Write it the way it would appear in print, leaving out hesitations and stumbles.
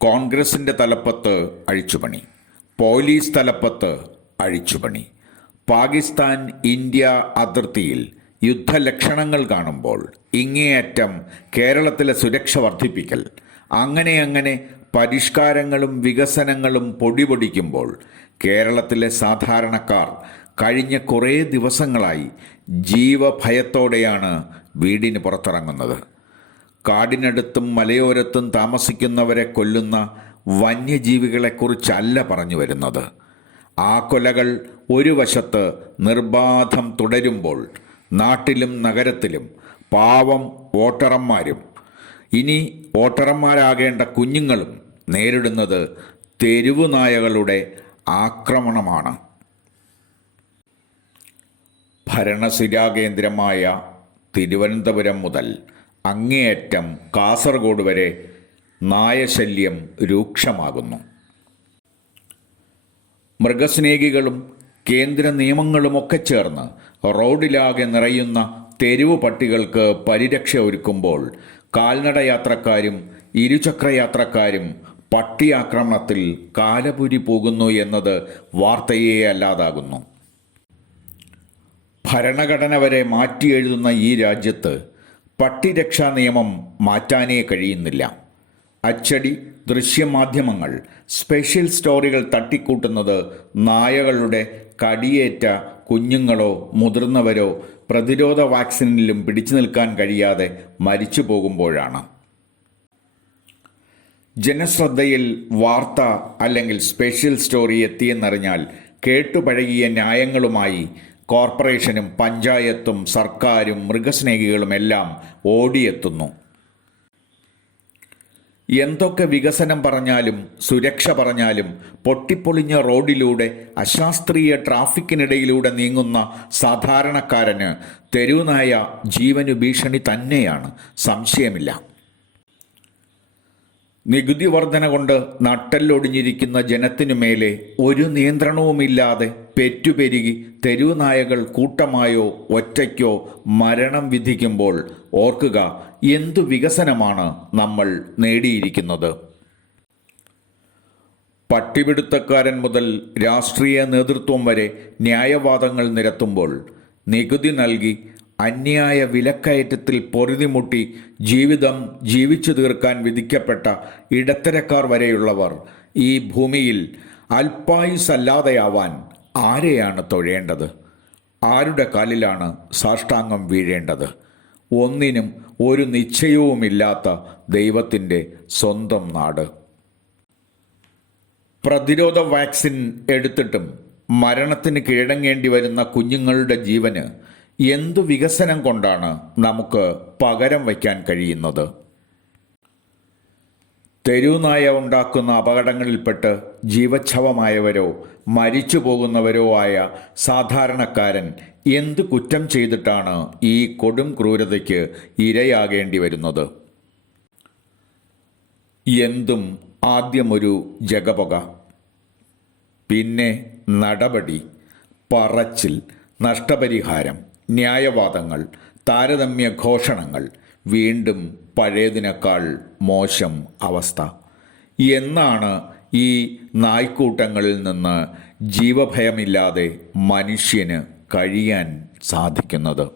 കോൺഗ്രസിൻ്റെ തലപ്പത്ത് അഴിച്ചുപണി, പോലീസ് തലപ്പത്ത് അഴിച്ചുപണി, പാകിസ്ഥാൻ ഇന്ത്യ അതിർത്തിയിൽ യുദ്ധലക്ഷണങ്ങൾ കാണുമ്പോൾ ഇങ്ങേയറ്റം കേരളത്തിലെ സുരക്ഷ വർദ്ധിപ്പിക്കൽ, അങ്ങനെ പരിഷ്കാരങ്ങളും വികസനങ്ങളും പൊടിപൊടിക്കുമ്പോൾ കേരളത്തിലെ സാധാരണക്കാർ കഴിഞ്ഞ കുറേ ദിവസങ്ങളായി ജീവഭയത്തോടെയാണ് വീടിന് പുറത്തിറങ്ങുന്നത്. കാടിനടുത്തും മലയോരത്തും താമസിക്കുന്നവരെ കൊല്ലുന്ന വന്യജീവികളെക്കുറിച്ചല്ല പറഞ്ഞു വരുന്നത്. ആ കൊലകൾ ഒരു വശത്ത് നിർബാധം തുടരുമ്പോൾ നാട്ടിലും നഗരത്തിലും പാവം വോട്ടർമാരും ഇനി വോട്ടർമാരാകേണ്ട കുഞ്ഞുങ്ങളും നേരിടുന്നത് തെരുവുനായകളുടെ ആക്രമണമാണ്. ഭരണസിരാകേന്ദ്രമായ തിരുവനന്തപുരം മുതൽ അങ്ങേയറ്റം കാസർഗോഡ് വരെ നായശല്യം രൂക്ഷമാകുന്നു. മൃഗസ്നേഹികളും കേന്ദ്ര നിയമങ്ങളുമൊക്കെ ചേർന്ന് റോഡിലാകെ നിറയുന്ന തെരുവ് പട്ടികൾക്ക് പരിരക്ഷ ഒരുക്കുമ്പോൾ കാൽനട യാത്രക്കാരും ഇരുചക്രയാത്രക്കാരും പട്ടി ആക്രമണത്തിൽ കാലപുരി പോകുന്നു എന്നത് വാർത്തയെ അല്ലാതാകുന്നു. ഭരണഘടന വരെ മാറ്റിയെഴുതുന്ന ഈ രാജ്യത്ത് പട്ടിരക്ഷാ നിയമം മാറ്റാനേ കഴിയുന്നില്ല. അച്ചടി ദൃശ്യമാധ്യമങ്ങൾ സ്പെഷ്യൽ സ്റ്റോറികൾ തട്ടിക്കൂട്ടുന്നത് നായകളുടെ കടിയേറ്റ കുഞ്ഞുങ്ങളോ മുതിർന്നവരോ പ്രതിരോധ വാക്സിനിലും പിടിച്ചു നിൽക്കാൻ കഴിയാതെ മരിച്ചു പോകുമ്പോഴാണ്. ജനശ്രദ്ധയിൽ വാർത്ത അല്ലെങ്കിൽ സ്പെഷ്യൽ സ്റ്റോറി എത്തിയെന്നറിഞ്ഞാൽ കേട്ടുപഴകിയ ന്യായങ്ങളുമായി കോർപ്പറേഷനും പഞ്ചായത്തും സർക്കാരും മൃഗസ്നേഹികളുമെല്ലാം ഓടിയെത്തുന്നു. എന്തൊക്കെ വികസനം പറഞ്ഞാലും സുരക്ഷ പറഞ്ഞാലും പൊട്ടിപ്പൊളിഞ്ഞ റോഡിലൂടെ അശാസ്ത്രീയ ട്രാഫിക്കിനിടയിലൂടെ നീങ്ങുന്ന സാധാരണക്കാരന് തെരുവുനായ ജീവനു ഭീഷണി തന്നെയാണ്, സംശയമില്ല. നികുതി വർധന കൊണ്ട് നട്ടെല്ലൊടിഞ്ഞിരിക്കുന്ന ജനത്തിനു മേലെ ഒരു നിയന്ത്രണവുമില്ലാതെ പെറ്റുപെരുകി തെരുവുനായകൾ കൂട്ടമായോ ഒറ്റയ്ക്കോ മരണം വിധിക്കുമ്പോൾ ഓർക്കുക, എന്തു വികസനമാണ് നമ്മൾ നേടിയിരിക്കുന്നത്. പട്ടിപിടുത്തക്കാരൻ മുതൽ രാഷ്ട്രീയ നേതൃത്വം വരെ ന്യായവാദങ്ങൾ നിരത്തുമ്പോൾ നികുതി നൽകി അന്യായ വിലക്കയറ്റത്തിൽ പൊറുതിമുട്ടി ജീവിതം ജീവിച്ചു തീർക്കാൻ വിധിക്കപ്പെട്ട ഇടത്തരക്കാർ വരെയുള്ളവർ ഈ ഭൂമിയിൽ അല്പായുസല്ലാതെയാവാൻ ആരെയാണ് തൊഴേണ്ടത്? ആരുടെ കാലിലാണ് സാഷ്ടാംഗം വീഴേണ്ടത്? ഒന്നിനും ഒരു നിശ്ചയവുമില്ലാത്ത ദൈവത്തിൻ്റെ സ്വന്തം നാട്. പ്രതിരോധ വാക്സിൻ എടുത്തിട്ടും മരണത്തിന് കീഴടങ്ങേണ്ടി വരുന്ന കുഞ്ഞുങ്ങളുടെ ജീവന് എന്തു വികസനം കൊണ്ടാണ് നമുക്ക് പകരം വയ്ക്കാൻ കഴിയുന്നത്? തെരുവുനായ ഉണ്ടാക്കുന്ന അപകടങ്ങളിൽപ്പെട്ട് ജീവച്ഛവമായവരോ മരിച്ചു പോകുന്നവരോ ആയ സാധാരണക്കാരൻ എന്ത് കുറ്റം ചെയ്തിട്ടാണ് ഈ കൊടും ക്രൂരതയ്ക്ക് ഇരയാകേണ്ടി വരുന്നത്? എന്തും ആദ്യമൊരു ജഗപുക, പിന്നെ നടപടി, പറച്ചിൽ, നഷ്ടപരിഹാരം, ന്യായവാദങ്ങൾ, താരതമ്യ ഘോഷണങ്ങൾ, വീണ്ടും പഴയതിനേക്കാൾ മോശം അവസ്ഥ. എന്നാണ് ഈ നായ്ക്കൂട്ടങ്ങളിൽ നിന്ന് ജീവഭയമില്ലാതെ മനുഷ്യന് കഴിയാൻ സാധിക്കുന്നത്?